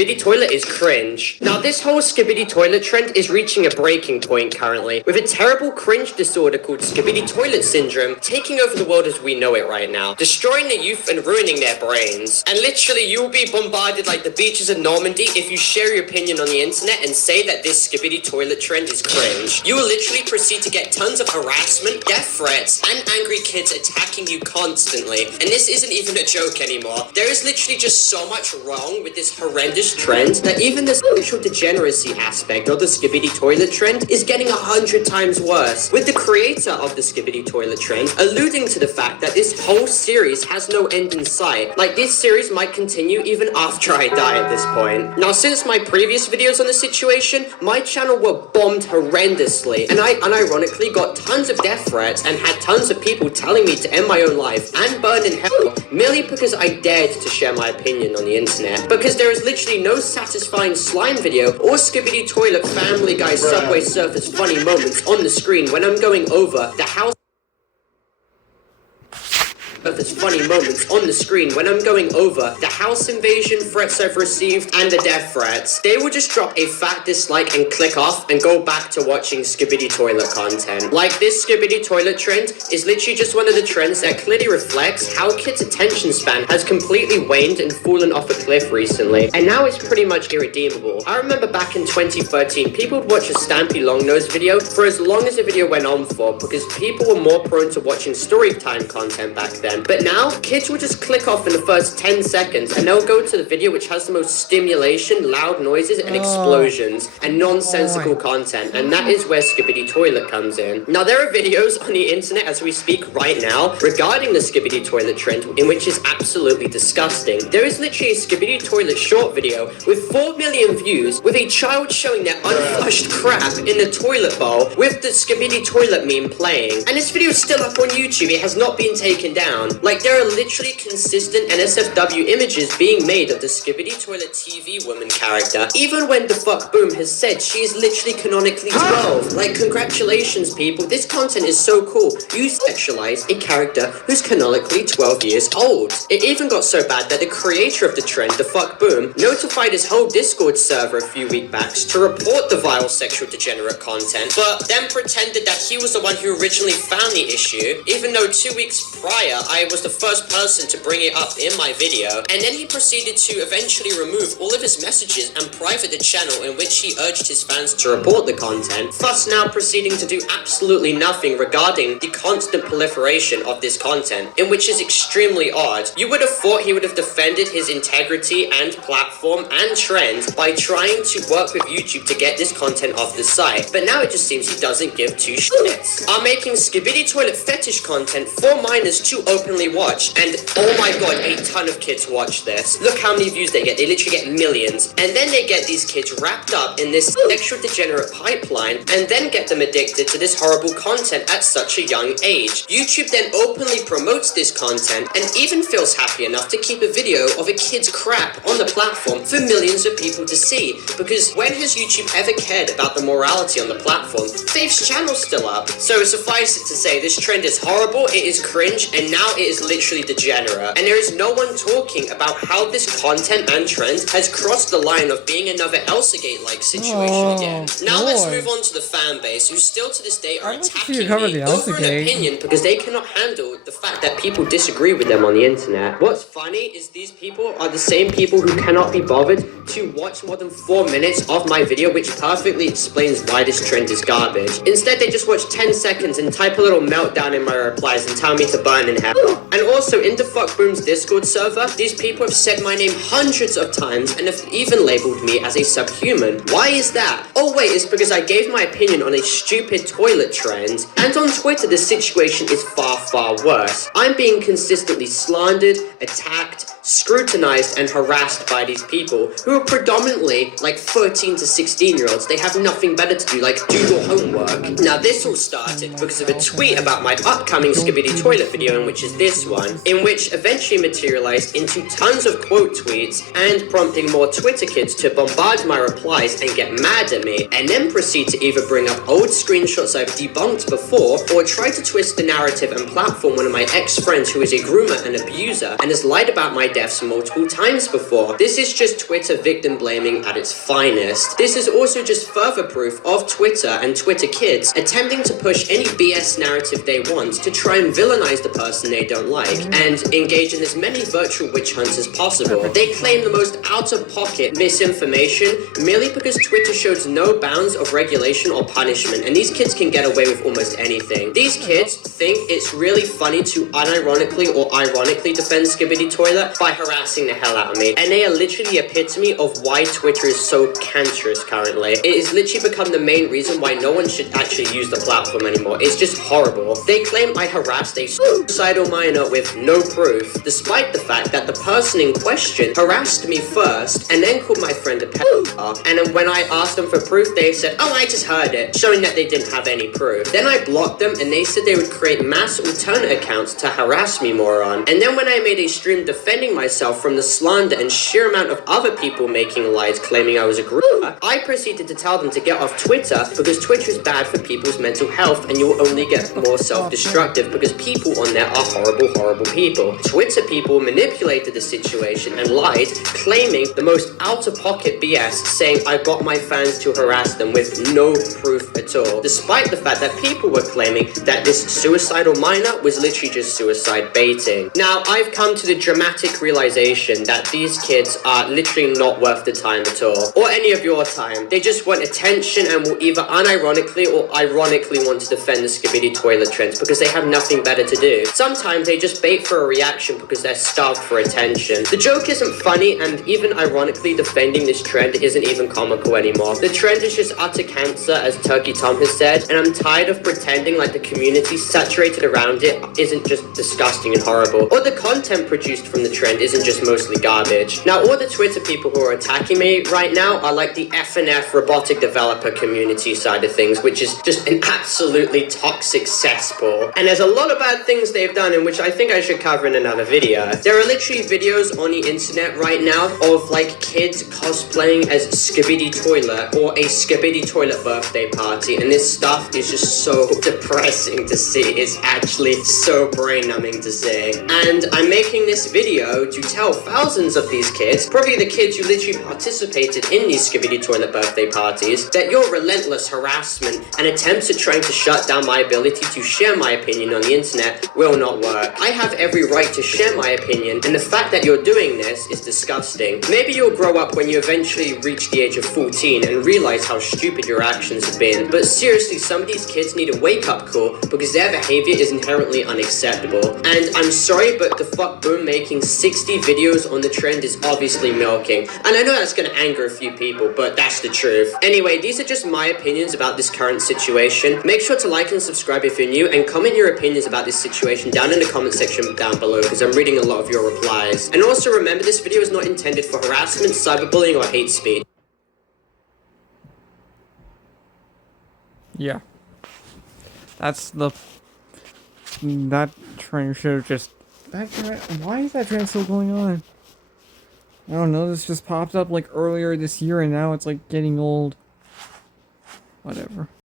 Skibidi Toilet is cringe. Now, this whole Skibidi Toilet trend is reaching a breaking point currently, with a terrible cringe disorder called Skibidi Toilet Syndrome taking over the world as we know it right now, destroying the youth and ruining their brains. And literally, you will be bombarded like the beaches of Normandy if you share your opinion on the internet and say that this Skibidi Toilet trend is cringe. You will literally proceed to get tons of harassment, death threats, and angry kids attacking you constantly. And this isn't even a joke anymore. There is literally just so much wrong with this horrendous trend that even the sexual degeneracy aspect of the Skibidi Toilet trend is getting 100 times worse, with the creator of the Skibidi Toilet trend alluding to the fact that this whole series has no end in sight. Like, this series might continue even after I die at this point. Now, since my previous videos on the situation, my channel were bombed horrendously, and I unironically got tons of death threats and had tons of people telling me to end my own life and burn in hell merely because I dared to share my opinion on the internet. Because there is literally no satisfying slime video or Skibidi Toilet Family Guy Subway Surfers funny moments on the screen when I'm going over the house of its funny moments on the screen when I'm going over the house invasion threats I've received and the death threats. They will just drop a fat dislike and click off and go back to watching Skibidi Toilet content. Like, this Skibidi Toilet trend is literally just one of the trends that clearly reflects how kids' attention span has completely waned and fallen off a cliff recently, and now it's pretty much irredeemable. I remember back in 2013, people would watch a Stampy Longnose video for as long as the video went on for, because people were more prone to watching story time content back then. But now, kids will just click off in the first 10 seconds and they'll go to the video which has the most stimulation, loud noises, and explosions, and nonsensical content, and that is where Skibidi Toilet comes in. Now, there are videos on the internet as we speak right now regarding the Skibidi Toilet trend, in which is absolutely disgusting. There is literally a Skibidi Toilet short video with 4 million views, with a child showing their unflushed crap in the toilet bowl with the Skibidi Toilet meme playing. And this video is still up on YouTube, it has not been taken down. Like, there are literally consistent NSFW images being made of the Skibidi Toilet TV woman character, even when the fuck boom has said she is literally canonically 12. Like, congratulations people, this content is so cool. You sexualize a character who's canonically 12 years old. It even got so bad that the creator of the trend, the fuck boom, notified his whole Discord server a few weeks back to report the vile sexual degenerate content, but then pretended that he was the one who originally found the issue, even though 2 weeks prior I was the first person to bring it up in my video, and then he proceeded to eventually remove all of his messages and private the channel in which he urged his fans to report the content, thus now proceeding to do absolutely nothing regarding the constant proliferation of this content, in which is extremely odd. You would have thought he would have defended his integrity and platform and trend by trying to work with YouTube to get this content off the site, but now it just seems he doesn't give two shits. Are making Skibidi Toilet fetish content for minors to openly watch, and oh my god, a ton of kids watch this. Look how many views they get literally get millions, and then they get these kids wrapped up in this sexual degenerate pipeline and then get them addicted to this horrible content at such a young age. YouTube then openly promotes this content and even feels happy enough to keep a video of a kid's crap on the platform for millions of people to see, because when has YouTube ever cared about the morality on the platform? Faith's channel's still up. So suffice it to say, this trend is horrible, it is cringe, and now it is literally degenerate, and there is no one talking about how this content and trend has crossed the line of being another Elsagate-like situation again. Now let's move on to the fan base, who still to this day are attacking me over an opinion because they cannot handle the fact that people disagree with them on the internet. What's funny is these people are the same people who cannot be bothered to watch more than 4 minutes of my video which perfectly explains why this trend is garbage. Instead, they just watch 10 seconds and type a little meltdown in my replies and tell me to burn in hell. And also, in the Fuckboom's Discord server, these people have said my name hundreds of times and have even labeled me as a subhuman. Why is that? Oh wait, it's because I gave my opinion on a stupid toilet trend. And on Twitter, the situation is far, far worse. I'm being consistently slandered, attacked, scrutinized, and harassed by these people who are predominantly like 13 to 16-year-olds. They have nothing better to do, like do your homework. Now, this all started because of a tweet about my upcoming Skibidi Toilet video, in which is this one, in which eventually materialized into tons of quote tweets and prompting more Twitter kids to bombard my replies and get mad at me, and then proceed to either bring up old screenshots I've debunked before, or try to twist the narrative and platform one of my ex-friends who is a groomer and abuser and has lied about my death deaths multiple times before. This is just Twitter victim blaming at its finest. This is also just further proof of Twitter and Twitter kids attempting to push any BS narrative they want to try and villainize the person they don't like and engage in as many virtual witch hunts as possible. They claim the most out-of-pocket misinformation merely because Twitter shows no bounds of regulation or punishment, and these kids can get away with almost anything. These kids think it's really funny to unironically or ironically defend Skibidi Toilet by harassing the hell out of me, and they are literally the epitome of why Twitter is so cancerous currently. It has literally become the main reason why no one should actually use the platform anymore. It's just horrible. They claim I harassed a suicidal minor with no proof, despite the fact that the person in question harassed me first and then called my friend a pedophile. And then when I asked them for proof, they said, oh, I just heard it, showing that they didn't have any proof. Then I blocked them and they said they would create mass alternate accounts to harass me more on. And then when I made a stream defending myself from the slander and sheer amount of other people making lies claiming I was a groomer, I proceeded to tell them to get off Twitter because Twitter is bad for people's mental health and you'll only get more self-destructive because people on there are horrible, horrible people. Twitter people manipulated the situation and lied, claiming the most out-of-pocket BS, saying I got my fans to harass them with no proof at all, despite the fact that people were claiming that this suicidal minor was literally just suicide baiting. Now, I've come to the dramatic realization that these kids are literally not worth the time at all, or any of your time. They just want attention and will either unironically or ironically want to defend the Skibidi Toilet trends because they have nothing better to do. Sometimes they just bait for a reaction because they're starved for attention. The joke isn't funny, and even ironically defending this trend isn't even comical anymore. The trend is just utter cancer, as Turkey Tom has said, and I'm tired of pretending like the community saturated around it isn't just disgusting and horrible, or the content produced from the trend isn't just mostly garbage. Now, all the Twitter people who are attacking me right now are like the FNF robotic developer community side of things, which is just an absolutely toxic cesspool. And there's a lot of bad things they've done, in which I think I should cover in another video. There are literally videos on the internet right now of like kids cosplaying as Skibidi Toilet or a Skibidi Toilet birthday party, and this stuff is just so depressing to see. It's actually so brain-numbing to see. And I'm making this video to tell thousands of these kids, probably the kids who literally participated in these Skibidi Toilet birthday parties, that your relentless harassment and attempts at trying to shut down my ability to share my opinion on the internet will not work. I have every right to share my opinion, and the fact that you're doing this is disgusting. Maybe you'll grow up when you eventually reach the age of 14 and realize how stupid your actions have been, but seriously, some of these kids need a wake-up call because their behavior is inherently unacceptable. And I'm sorry, but the fuck boom making 60 videos on the trend is obviously milking. And I know that's gonna anger a few people, but that's the truth. Anyway, these are just my opinions about this current situation. Make sure to like and subscribe if you're new, and comment your opinions about this situation down in the comment section down below, because I'm reading a lot of your replies. And also remember, this video is not intended for harassment, cyberbullying, or hate speech. Yeah. That trend should have just... Why is that trend still going on? I don't know, this just popped up like earlier this year and now it's like getting old. Whatever.